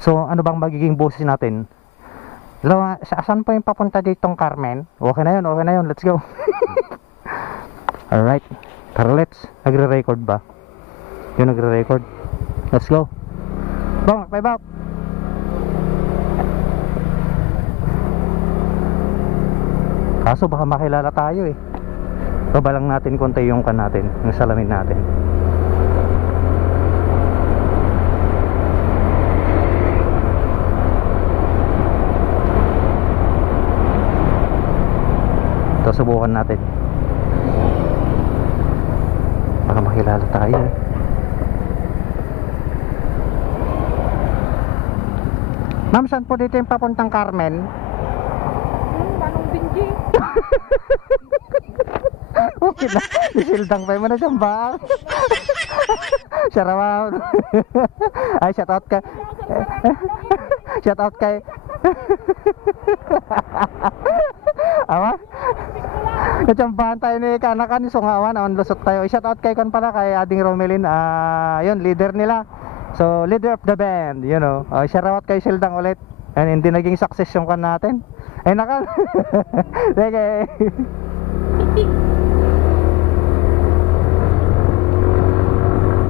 So ano bang magiging boses natin? Saan po yung papunta ditong Carmen? Okay na yun, let's go. Alright, tara let's. Nagre-record ba? Yung nagre-record. Let's go. Bang, may bak. Kaso baka makilala tayo eh. Baba lang natin konti yung kan natin, yung salamin natin. Ito, subukan natin. Baka makilala tayo eh. Ma'am, saan po dito yung papuntang Carmen? Manong Binji. Okay na, isildang pa mo na siyang baang. Shoutout. Ay, shoutout ka. Shoutout kay. Ama? Natsambahan tayo ni Kanakan, sungawan, awan lusot tayo. Shoutout kay Kon pala, kay Ading Romelin. Yun, leader nila. So, leader of the band, you know. Shoutout kay Sildang ulit. And hindi naging success yung kan natin. Ay, nakal. Sige.